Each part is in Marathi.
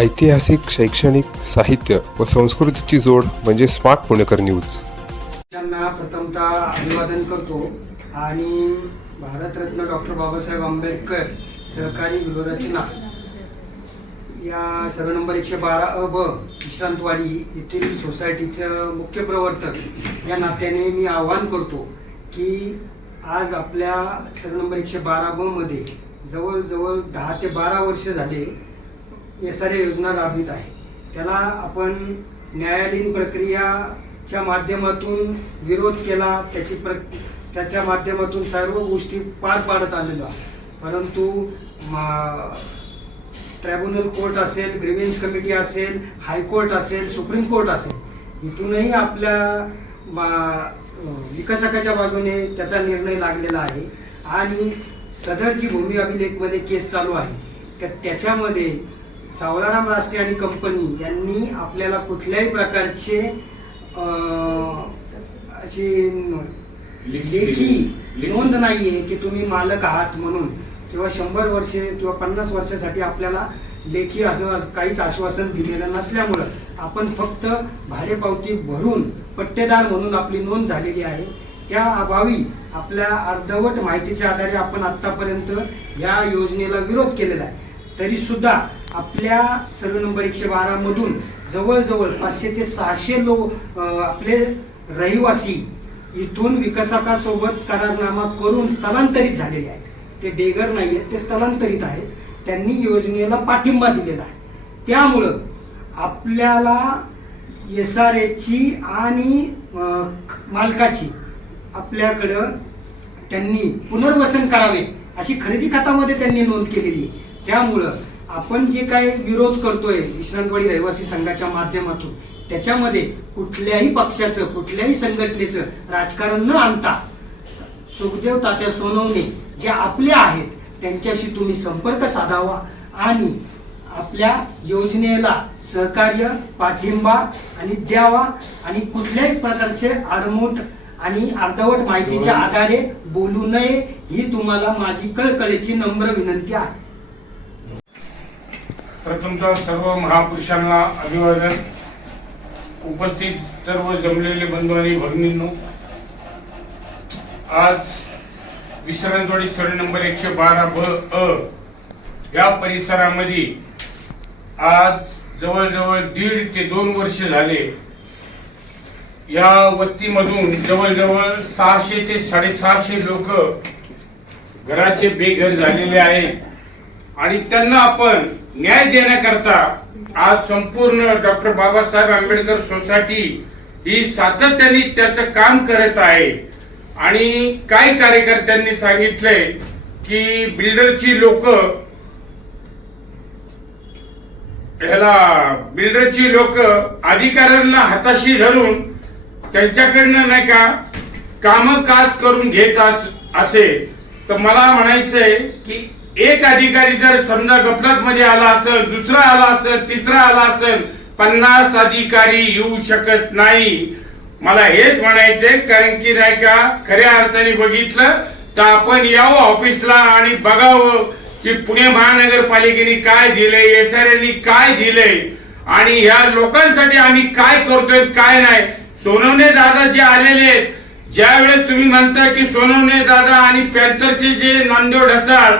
ऐतिहासिक शैक्षणिक साहित्य व संस्कृतीची जोड म्हणजे स्मार्ट पुणेकर न्यूज. त्यांना प्रथमतः अभिवादन करतो आणि भारतरत्न डॉक्टर बाबासाहेब आंबेडकर सहकारी गृहरचना या सर्व नंबर एकशे बारा अ ब विश्रांतवाडी येथील सोसायटीचं मुख्य प्रवर्तक या नात्याने मी आवाहन करतो की आज आपल्या सर्व नंबर एकशे बारा ब मध्ये जवळजवळ दहा ते बारा वर्ष झाले एस आर ए योजना राबवित आहे. त्याला आपण न्यायालयीन प्रक्रियाच्या माध्यमातून विरोध केला त्याची प्र त्याच्या माध्यमातून सर्व गोष्टी पार पाडत आलेलो आहे. परंतु मा- ट्रायब्युनल कोर्ट असेल ग्रीवेन्स कमिटी असेल हायकोर्ट असेल सुप्रीम कोर्ट असेल इथूनही आपल्या मा- विकासकाच्या बाजूने त्याचा निर्णय लागलेला आहे. आणि सदर जी भूमी अभिलेखमध्ये केस चालू आहे तर त्याच्यामध्ये सावळाराम राष्ट्रे आणि कंपनी यांनी आपल्याला कुठल्याही प्रकारचे अं, अशी लेखी नोंद नाहीये की तुम्ही मालक आहात म्हणून. किंवा शंभर वर्षे किंवा पन्नास वर्षासाठी आपल्याला लेखी असं असं काहीच आश्वासन दिलेलं नसल्यामुळं आपण फक्त भाडेपावती भरून पट्टेदार म्हणून आपली नोंद झालेली आहे. त्या अभावी आपल्या अर्धवट माहितीच्या आधारे आपण आतापर्यंत या योजनेला विरोध केलेला आहे. तरी सुद्धा आपल्या सर्व नंबर एकशे बारा मधून जवळजवळ पाचशे ते सहाशे लोक आपले रहिवासी इथून विकसकासोबत करारनामा करून स्थलांतरित झालेले आहेत. ते बेघर नाही आहेत ते स्थलांतरित आहेत. त्यांनी योजनेला पाठिंबा दिलेला आहे. त्यामुळं आपल्याला एस आर एची आणि मालकाची आपल्याकडं त्यांनी पुनर्वसन करावे अशी खरेदी खात्यामध्ये त्यांनी नोंद केलेली आहे. त्यामुळं आपण जे काय विरोध करतोय विश्रांतवाडी रहिवासी संघाच्या माध्यमातून त्याच्यामध्ये कुठल्याही पक्षाचं कुठल्याही संघटनेचं राजकारण न आणता सुखदेव तात्या सोनवणे जे आपले आहेत त्यांच्याशी तुम्ही संपर्क साधावा आणि आपल्या योजनेला सहकार्य पाठिंबा आणि द्यावा आणि कुठल्याही प्रकारचे आडमुठ आणि अर्धवट माहितीच्या आधारे बोलू नये ही तुम्हाला माझी कळकळीची नम्र विनंती आहे. प्रथमत सर्व महापुरुषांना अभिवादन. उपस्थित सर्व जमलेले बंधू आणि भगिनींनो आज विश्रांतवाडी स्थळ नंबर एकशे बारा ब अ या परिसरामध्ये आज जवळजवळ दीड ते दोन वर्ष झाले. या वस्तीमधून जवळजवळ सहाशे ते साडेसहाशे लोक घराचे बेघर झालेले आहेत. आणि त्यांना आपण न्याय देण्याकरता आज संपूर्ण डॉक्टर बाबासाहेब आंबेडकर सोसायटी ही सातत्याने त्याचं काम करत आहे. आणि काही कार्यकर्त्यांनी सांगितलंय की बिल्डरची लोक ह्याला बिल्डरची लोक अधिकाऱ्यांना हाताशी धरून त्यांच्याकडनं नाही का काम काज करून घेत अस- असे. तर मला म्हणायचंय की एक अधिकारी जर समजा गफलत मध्ये आला असेल दुसरा आला असेल तिसरा आला असेल पन्नास अधिकारी येऊ शकत नाही. मला हेच म्हणायचंय कारण की नाही का खऱ्या अर्थाने बघितलं तर आपण यावं ऑफिसला आणि बघावं की पुणे महानगरपालिकेने काय दिलंय एस आर काय दिलंय आणि ह्या लोकांसाठी आम्ही काय करतोय काय नाही. सोनवणे दादा जे आलेले आहेत ज्यावेळेस तुम्ही म्हणता की सोनवणे दादा आणि पॅन्थरचे जे नांदेड ढसाळ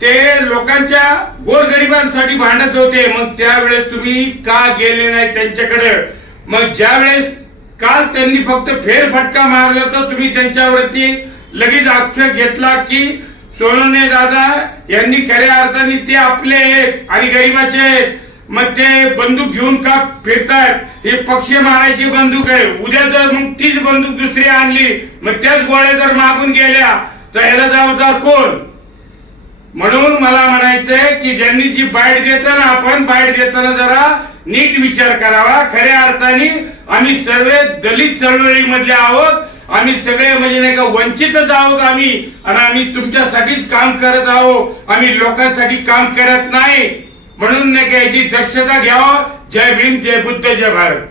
ते लोकांच्या गोरगरिबांसाठी भांडत होते. मग त्यावेळेस तुम्ही का गेले नाही त्यांच्याकडे? मग ज्या वेळेस काल त्यांनी फक्त फेरफटका मारला तर तुम्ही त्यांच्यावरती लगेच आक्षेप घेतला की सोनने दादा यांनी खऱ्या अर्थाने ते आपले आहेत आणि गरीबाचे आहेत. मग ते बंदूक घेऊन का फिरतात हे पक्ष मारायची बंदूक आहे. उद्या जर मग तीच बंदूक दुसरी आणली मग त्याच गोळ्या जर मागून गेल्या तर याला जबाबदार कोण? म्हणून मला म्हणायचंय की ज्यांनी जी बाईट देताना आपण बाईट देताना जरा नीट विचार करावा. खऱ्या अर्थाने आम्ही सर्व दलित चळवळीमधले आहोत. आम्ही सगळे म्हणजे नाही का वंचितच आहोत आम्ही. आणि आम्ही तुमच्यासाठीच काम करत आहोत. आम्ही लोकांसाठी काम करत नाही. म्हणून नाही का याची दक्षता घ्यावं. जय भीम जय बुद्ध जय भारत.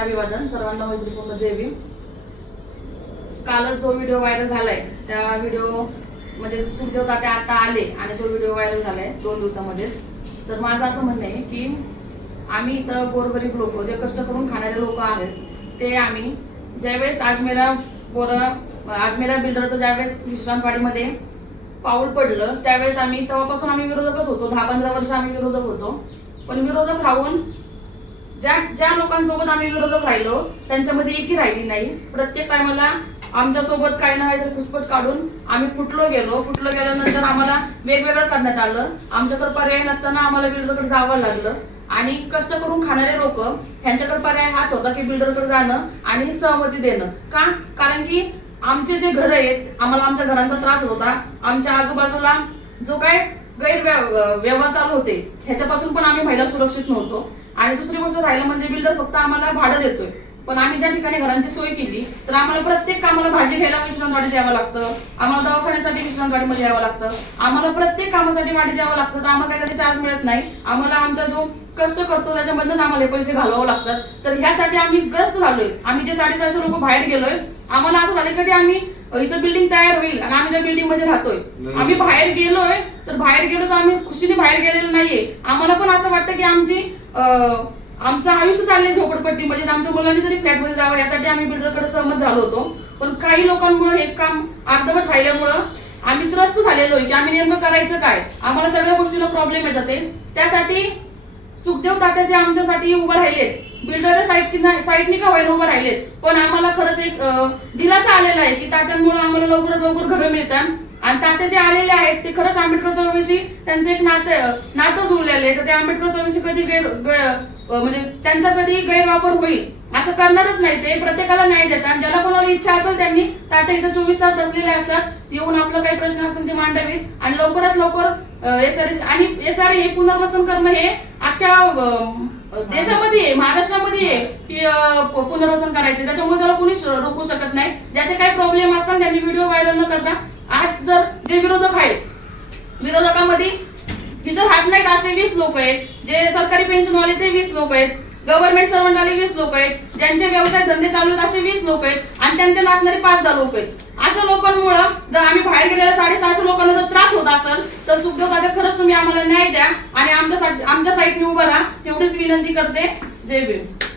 अभिवादन. सर्वांना मैत्रीपूर्ण जय भीम. कालच जो व्हिडिओ व्हायरल झालाय त्या व्हिडिओ म्हणजे सुखदेव तात्या आता आले आणि तो व्हिडिओ व्हायरल झालाय दोन दिवसामध्येच. तर माझं असं म्हणणं आहे की आम्ही इथं गोरगरीब लोक जे कष्ट करून खाणारे लोक आहेत ते आम्ही ज्यावेळेस आजमेरा पोरं आजमेरा बिल्डरचं ज्यावेळेस विश्रांतवाडीमध्ये पाऊल पडलं त्यावेळेस आम्ही तेव्हापासून आम्ही विरोधकच होतो. दहा पंधरा वर्ष आम्ही विरोधक होतो. पण विरोधक राहून ज्या ज्या लोकांसोबत आम्ही विरोधक राहिलो त्यांच्यामध्ये एकही राहिली नाही. प्रत्येक टायमाला आमच्यासोबत काही ना काहीतरी घुसपट काढून आम्ही फुटलो गेलो. फुटलो गेल्यानंतर आम्हाला वेगवेगळं करण्यात आलं. आमच्याकडे पर्याय नसताना आम्हाला बिल्डरकडे जावं लागलं. आणि कष्ट करून खाणारे लोक ह्यांच्याकडे पर्याय हाच होता की बिल्डरकडे जाणं आणि सहमती देणं. का? कारण की आमचे जे घर आहेत आम्हाला आमच्या घरांचा त्रास होत होता. आमच्या आजूबाजूला जो काय गैरव्यवहार व्यवहार चालू होते ह्याच्यापासून पण आम्ही महिला सुरक्षित नव्हतो. आणि दुसरी गोष्ट राहिलं म्हणजे बिल्डर फक्त आम्हाला भाडं देतोय. पण आम्ही ज्या ठिकाणी घरांची सोय केली तर आम्हाला प्रत्येक कामाला भाजी घ्यायला विश्रांतवाडीत यावं लागतं. आम्हाला दवाखान्यासाठी विश्रांतवाडीमध्ये यावं लागतं. आम्हाला प्रत्येक कामासाठी वाडीत यावं लागतं. तर आम्हाला काही चार्ज मिळत नाही. आम्हाला आमचा जो कष्ट करतो त्याच्यामधून आम्हाला पैसे घालवावं लागतात. तर ह्यासाठी आम्ही ग्रस्त झालोय. आम्ही जे साडेसातशे लोक बाहेर गेलोय आम्हाला असं झालं कधी आम्ही इथं बिल्डिंग तयार होईल आणि आम्ही त्या बिल्डिंगमध्ये राहतोय. आम्ही बाहेर गेलोय तर बाहेर गेलो तर आम्ही खुशीने बाहेर गेलेलो नाहीये. आम्हाला पण असं वाटतं की आमची आमचं आयुष्य चाललंय झोपडपट्टी. म्हणजे आमच्या मुलांनी तरी फ्लॅटमध्ये जावं यासाठी आम्ही बिल्डरकडे सहमत झालो होतो. पण काही लोकांमुळे हे काम अर्धवट राहिल्यामुळं आम्ही त्रस्त झालेलो आहे की आम्ही नेमकं करायचं काय? आम्हाला सगळ्या गोष्टीला प्रॉब्लेम येतात ते. त्यासाठी सुखदेव तात्या जे आमच्यासाठी उभं राहिलेत बिल्डरच्या साईड साईडनी का व्हायला उभं राहिलेत पण आम्हाला खरंच एक दिलासा आलेला आहे की तात्यांमुळे आम्हाला लवकरात लवकर घरं मिळतात. आणि तात्या जे आलेले आहेत ते खरंच आंबेडकर चळवळीशी त्यांचं एक नातं नातं जुळलेलं आहे. तर ते आंबेडकर चळवळीशी कधी गैर म्हणजे त्यांचा कधी गैरवापर होईल असं करणारच नाही. ते प्रत्येकाला न्याय देतात. ज्याला कोणाला इच्छा असेल त्यांनी तात्या इथं चोवीस तास बसलेले असतात. येऊन आपलं काही प्रश्न असतील ते मांडावेत. आणि लवकरात लवकर एस आर आणि एस आर हे पुनर्वसन करणं हे अख्ख्या देशामध्ये महाराष्ट्रामध्ये की पुनर्वसन करायचे त्याच्यामुळे त्याला कोणी रोखू शकत नाही. ज्याचे काही प्रॉब्लेम असतात त्यांनी व्हिडिओ व्हायरल न करता आज जर जे विरोधक आहेत विरोधकामध्ये इथं हात नाहीत असे वीस लोक आहेत जे सरकारी पेन्शन वाले ते वीस लोक आहेत गव्हर्नमेंट सर्वंट आले वीस लोक आहेत ज्यांचे व्यवसाय धंदे चालू आहेत असे वीस लोक आहेत आणि त्यांच्या लागणारे पाच दहा लोक आहेत. अशा लोकांमुळं जर आम्ही बाहेर गेलेल्या साडेसहाशे लोकांना जर त्रास होत असेल तर सुखदेव दादा खरंच तुम्ही आम्हाला न्याय द्या आणि आमच्या आमच्या साईडने उभा राहा. एवढीच विनंती करते. जय भीम.